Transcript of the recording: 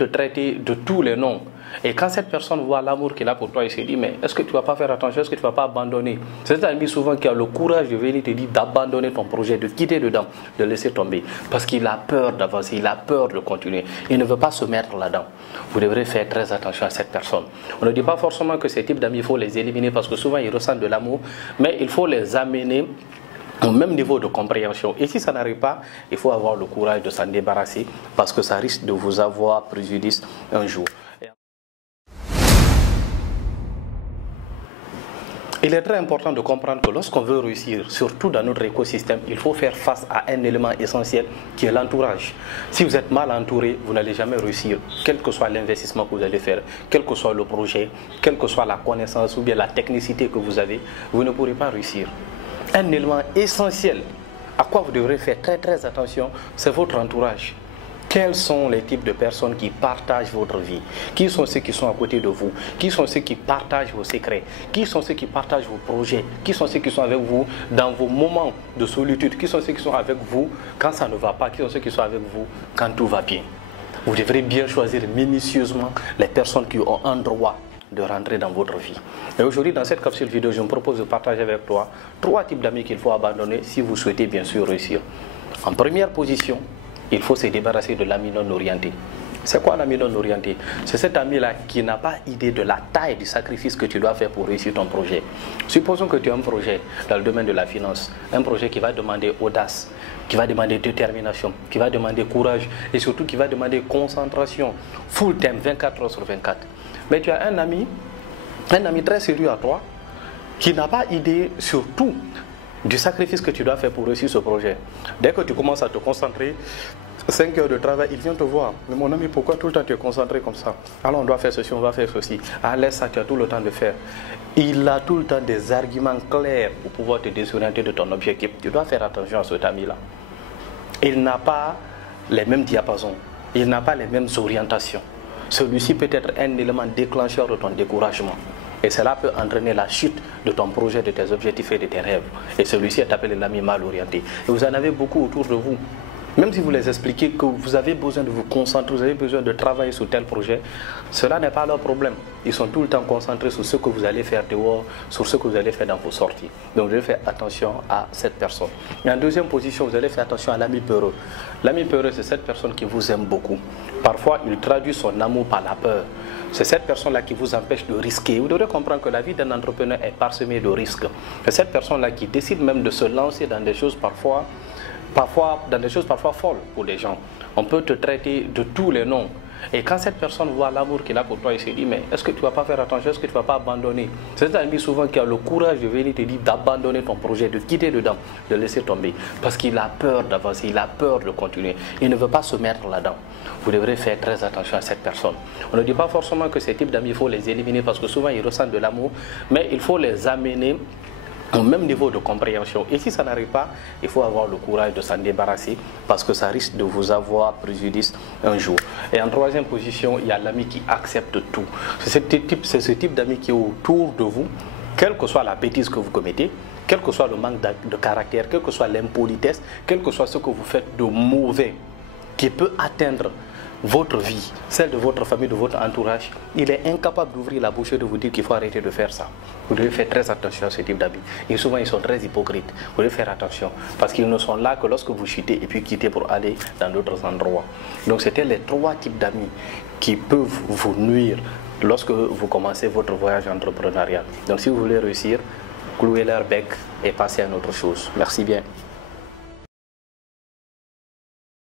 te traiter de tous les noms. Et quand cette personne voit l'amour qu'il a pour toi, il se dit, mais est-ce que tu ne vas pas faire attention, est-ce que tu ne vas pas abandonner? C'est cet ami souvent qui a le courage de venir te dire d'abandonner ton projet, de quitter dedans, de laisser tomber. Parce qu'il a peur d'avancer, il a peur de continuer. Il ne veut pas se mettre là-dedans. Vous devrez faire très attention à cette personne. On ne dit pas forcément que ces types d'amis, il faut les éliminer parce que souvent ils ressentent de l'amour, mais il faut les amener au même niveau de compréhension. Et si ça n'arrive pas, il faut avoir le courage de s'en débarrasser parce que ça risque de vous avoir préjudice un jour. Il est très important de comprendre que lorsqu'on veut réussir, surtout dans notre écosystème, il faut faire face à un élément essentiel qui est l'entourage. Si vous êtes mal entouré, vous n'allez jamais réussir, quel que soit l'investissement que vous allez faire, quel que soit le projet, quelle que soit la connaissance ou bien la technicité que vous avez, vous ne pourrez pas réussir. Un élément essentiel à quoi vous devrez faire très attention, c'est votre entourage. Quels sont les types de personnes qui partagent votre vie? Qui sont ceux qui sont à côté de vous? Qui sont ceux qui partagent vos secrets? Qui sont ceux qui partagent vos projets? Qui sont ceux qui sont avec vous dans vos moments de solitude? Qui sont ceux qui sont avec vous quand ça ne va pas? Qui sont ceux qui sont avec vous quand tout va bien? Vous devrez bien choisir minutieusement les personnes qui ont un droit de rentrer dans votre vie. Et aujourd'hui, dans cette capsule vidéo, je me propose de partager avec toi 3 types d'amis qu'il faut abandonner si vous souhaitez bien sûr réussir. En première position, il faut se débarrasser de l'ami non orienté. C'est quoi l'ami non orienté? C'est cet ami-là qui n'a pas idée de la taille du sacrifice que tu dois faire pour réussir ton projet. Supposons que tu as un projet dans le domaine de la finance, un projet qui va demander audace, qui va demander détermination, qui va demander courage et surtout qui va demander concentration, full time, 24 heures sur 24. Mais tu as un ami très sérieux à toi qui n'a pas idée surtout du sacrifice que tu dois faire pour réussir ce projet. Dès que tu commences à te concentrer, 5 heures de travail, il vient te voir. Mais mon ami, pourquoi tout le temps tu es concentré comme ça? Alors on doit faire ceci, on va faire ceci. Ah, laisse ça, tu as tout le temps de faire. Il a tout le temps des arguments clairs pour pouvoir te désorienter de ton objectif. Tu dois faire attention à cet ami-là. Il n'a pas les mêmes diapasons. Il n'a pas les mêmes orientations. Celui-ci peut être un élément déclencheur de ton découragement. Et cela peut entraîner la chute de ton projet, de tes objectifs et de tes rêves. Et celui-ci est appelé l'ami mal orienté. Et vous en avez beaucoup autour de vous. Même si vous les expliquez que vous avez besoin de vous concentrer, vous avez besoin de travailler sur tel projet, cela n'est pas leur problème. Ils sont tout le temps concentrés sur ce que vous allez faire dehors, sur ce que vous allez faire dans vos sorties. Donc vous devez faire attention à cette personne. Et en deuxième position, vous allez faire attention à l'ami peureux. L'ami peureux, c'est cette personne qui vous aime beaucoup. Parfois, il traduit son amour par la peur. C'est cette personne-là qui vous empêche de risquer. Vous devrez comprendre que la vie d'un entrepreneur est parsemée de risques. C'est cette personne-là qui décide même de se lancer dans des choses parfois folles pour des gens. On peut te traiter de tous les noms. Et quand cette personne voit l'amour qu'il a pour toi, il se dit, mais est-ce que tu ne vas pas faire attention, est-ce que tu ne vas pas abandonner? C'est cet ami souvent qui a le courage de venir te dire d'abandonner ton projet, de quitter dedans, de laisser tomber. Parce qu'il a peur d'avancer, il a peur de continuer. Il ne veut pas se mettre là-dedans. Vous devrez faire très attention à cette personne. On ne dit pas forcément que ces types d'amis, il faut les éliminer parce que souvent ils ressentent de l'amour, mais il faut les amener au même niveau de compréhension. Et si ça n'arrive pas, il faut avoir le courage de s'en débarrasser parce que ça risque de vous avoir préjudice un jour. Et en troisième position, il y a l'ami qui accepte tout. C'est ce type d'ami qui est autour de vous, quelle que soit la bêtise que vous commettez, quel que soit le manque de caractère, quelle que soit l'impolitesse, quel que soit ce que vous faites de mauvais, qui peut atteindre votre vie, celle de votre famille, de votre entourage, il est incapable d'ouvrir la bouche et de vous dire qu'il faut arrêter de faire ça. Vous devez faire très attention à ce type d'amis. Et souvent, ils sont très hypocrites. Vous devez faire attention parce qu'ils ne sont là que lorsque vous chutez et puis quittez pour aller dans d'autres endroits. Donc, c'était les 3 types d'amis qui peuvent vous nuire lorsque vous commencez votre voyage entrepreneurial. Donc, si vous voulez réussir, clouez leur bec et passez à autre chose. Merci bien.